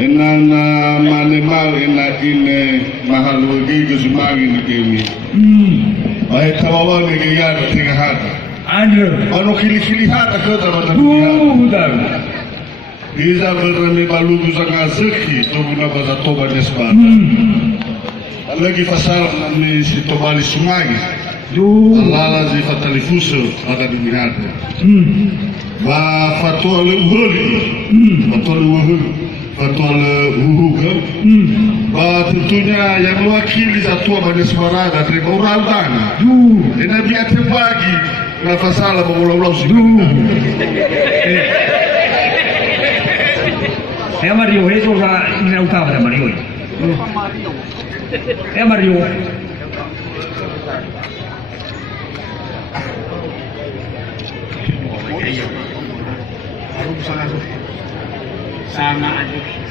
Enana mane mau ena ine mahalo gigo sumangi ni kemi. Ay tawawa ni giyana tinga hata. Ano kili hata kota mata. Iza berani balugu sanga zeki tobuna baza toba nesbar. Lagi fasal ni si tobali sumangi. Allah zi fatalifuso ada di minade. Ba fatwa le uhuli. Fatwa le uhuli. Fatwa le uhuga. Ba tentunya yang mewakili Zatua Banesbarada dari orang dana. Ini biar terbagi. Na fasala mengulau-ulau sih. Mario, eso va inautable, Mario. Mario.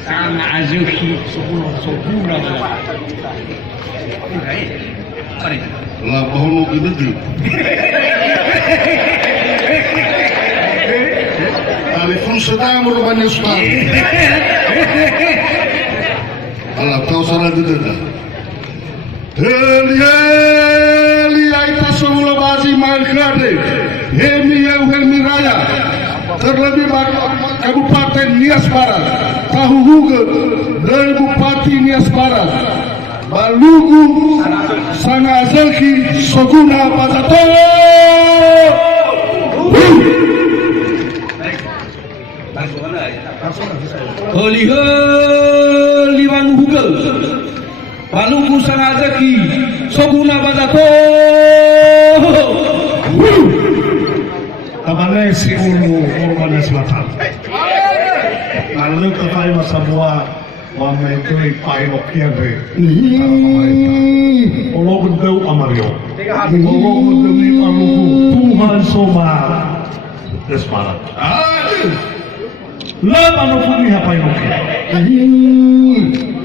Sama Azuki, Sopura. Lah bohong gitu. Telefon sedang merubahnya sudah. Alah kau salah itu dah. Heli aita semula bazi malkade. Helmi raya. Terlebih Kabupaten Nias Barat. Tahu juga dari Bupati Nias Barat. Balugu Sanazaki Soguna Pazato. Holi Bang Google Balugu Sanazaki Soguna Pazato. Tabalay si Uno Urbanes Selatan. Lalu terkait semua Mama itu payo kiabe. Olo gede amario. Olo gede ni alugu Tuhan soma desparat. La manufuni apa yang oke?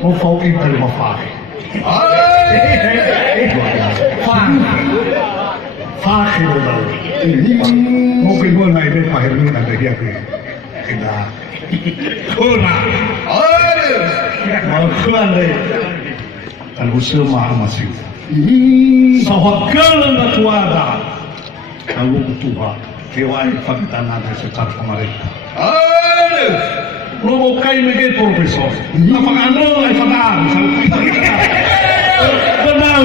Ofau intel mafai. Fakir udah. Mungkin gua naik deh pahir ni ada dia ke. Kita. Kuna. Maafkan deh. Kalau semua masih. Sahakal na tuada. Kalau Tuhan, kewai fakta nada secara pemerintah. Lo kai mege profesor. Apa ando ay fatan. Benar.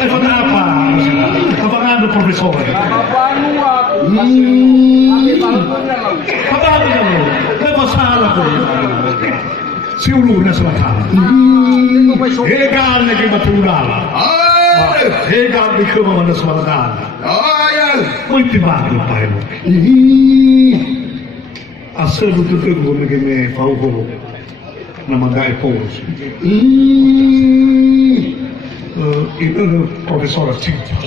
Ay fatan apa? Apa ando profesor? Apa ando? Apa salah ko? Siulu na selatan. Hegal lagi batulal. Hegal di kemana selatan. Muito bago pai. Asal itu tu gua lagi me fau ko na magai pos. Itu profesor cinta.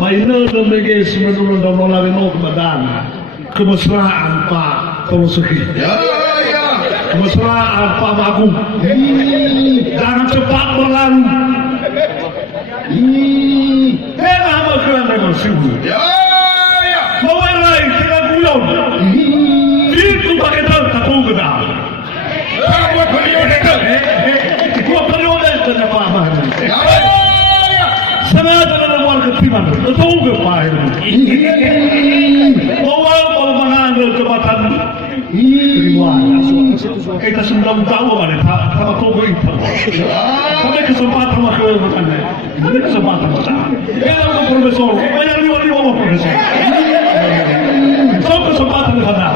Paina na lagi semenulun dalam lalu nok madana. Kemesraan Pak Tolosuki. Kemesraan Pak Bagung. Jangan cepat berlalu. Kenapa kalian dengan sibuk? Bawa lain kita gulung. Itu pakai tahu tahu kita. Kamu perlu dekat. Gua perlu dekat apa mana? Sana dalam warga timur. Tahu ke pai? Bawa mana kebatan? Kita sudah tahu mana? Sama tahu itu. Sampai kesempatan waktu mana? Ini kesempatan kita. Kalau profesor, banyak orang profesor. Sampai kesempatan kita.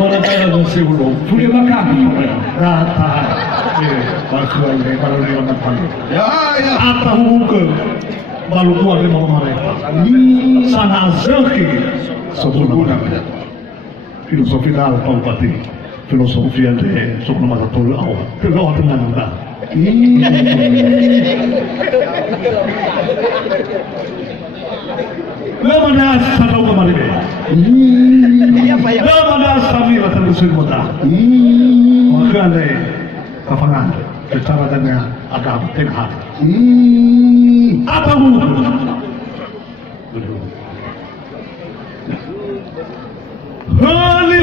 Mana saya masih belum. Punya makan. Rata. Basuhan ni baru ni orang makan. Apa hukum? Baru keluar dari malam mereka. Sana zaki. Sebelum filosofi dalam Kabupaten. Filosofi yang sok nama satu awal. Terlalu tenang dah. Lama dah sadau kembali. Lama dah sami akan usul muda. Maka le kafangan secara dengan agama tenhat. Apa hukum? Hali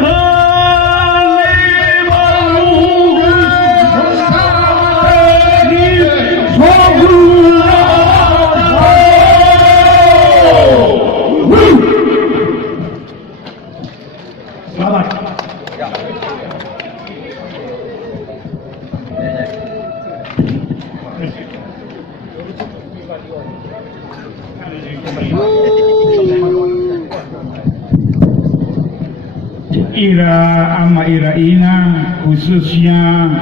Ira ama ira ina khususnya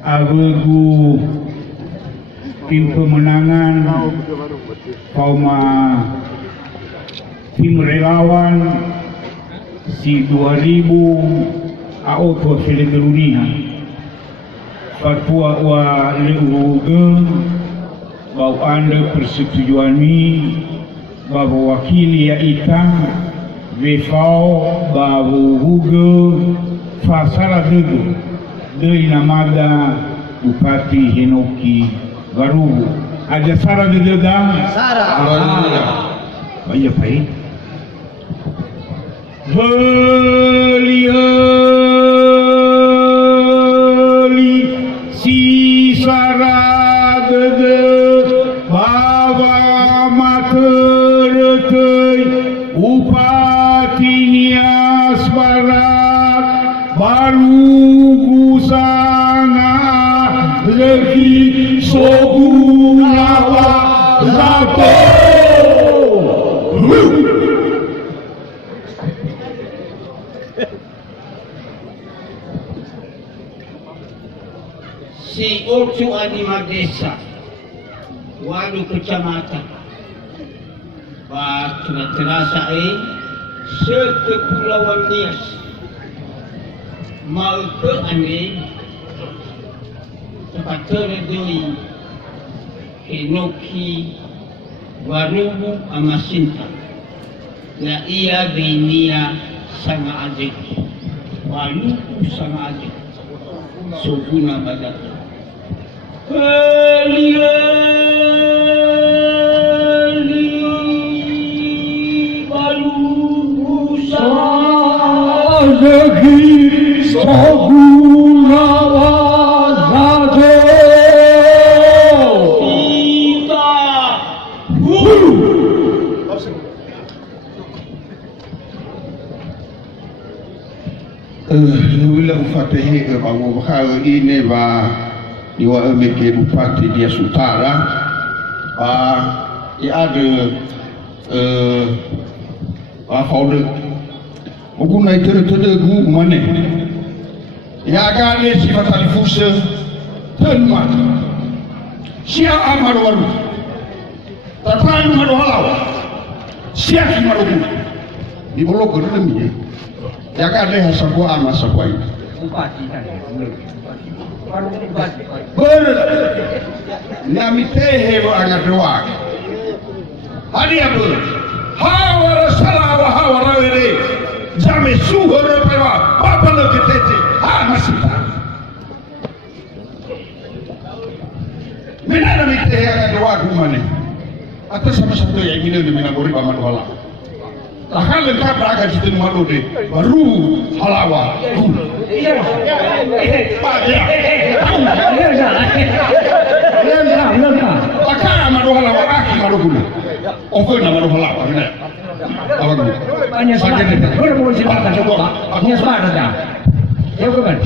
abegu tim pemenangan kauma tim relawan si 2000 auto dunia fatwa wa leuge bau anda persetujuan mi bahwa wakili ya ita Vefau babu hugo fasara dugu dari namada Bupati Henoki Garubu aja sara dugu dah sara banyak baik heli si sara dugu baba matertei Bupati Nias Barat baru kusanga lagi sogunawa zato si Ocu Anima Desa Wadu Kecamatan terasa sekepulauan Nias mau ke ane tempat teredoi Enoki Warubu Amasinta na iya dinia sama adik waluku sama adik suguna badat Rezeki soguna wazade kita Wilayah Fatih ke Bawu Bakar ini di WMK Bupati Nias Utara ada founder Ogun na itere gu mane ya gane si fatali fusa tenma sia amar waru tatan maru halaw sia maru di bolok gerem ya gane hasan ko ama sakwai Bupati kan ber nami tehe wa angat doa hari apa hawara salawa hawara were Jame suhore pewa papa lo kitete masita minana mite ya doa kumane atas sama satu yang ini di minagori paman wala takkan lengkap raga situ malu deh baru halawa takkan amadu halawa aki malu guna oke nama halawa benar apa guna Banyak sekali. Boleh boleh silakan coba. Ini sebentar dah. Ya bukan.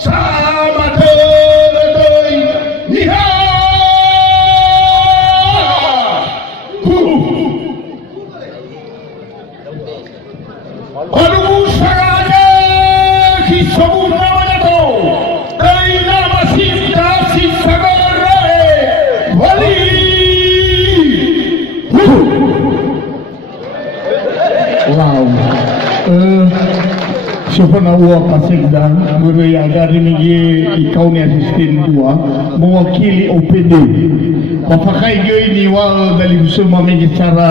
Sama terlebih niha. Aduh saganya kisah namanya tu. Dari nama cinta si sagara wali. Wow. Siapa nawa pasigdan berada di negeri ikaw ni asisten dua mewakili OPD. Papakai ini wal dari semua cara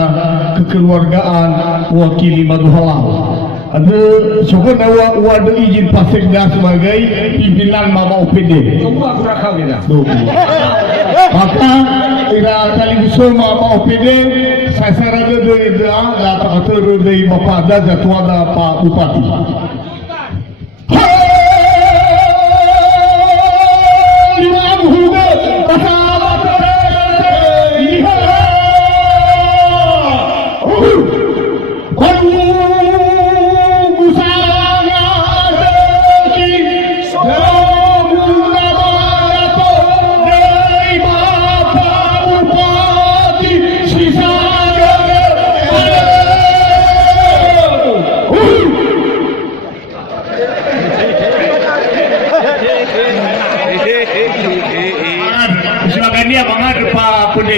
kekeluargaan mewakili Maduhalal. Ada siapa nawa ada izin pasigdan sebagai pimpinan Mama OPD. Semua aku rakau kita. Maka ira kali semua Mama OPD saya sarada dari dah kata dari Bapak ada jatuh ada Pak Bupati.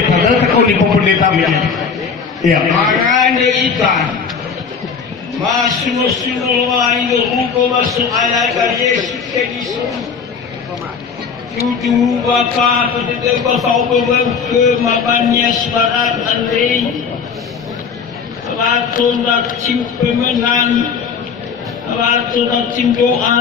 pendeta, dati ko ni pendeta mikir. Iya. Marane ikan. Masunusunul wainul hukum masuk alaika Yesus Kristus. Tujuh bapa pendeta bapa ke mabanya sebarat andai. Waktu nak tim pemenang, waktu nak tim doa.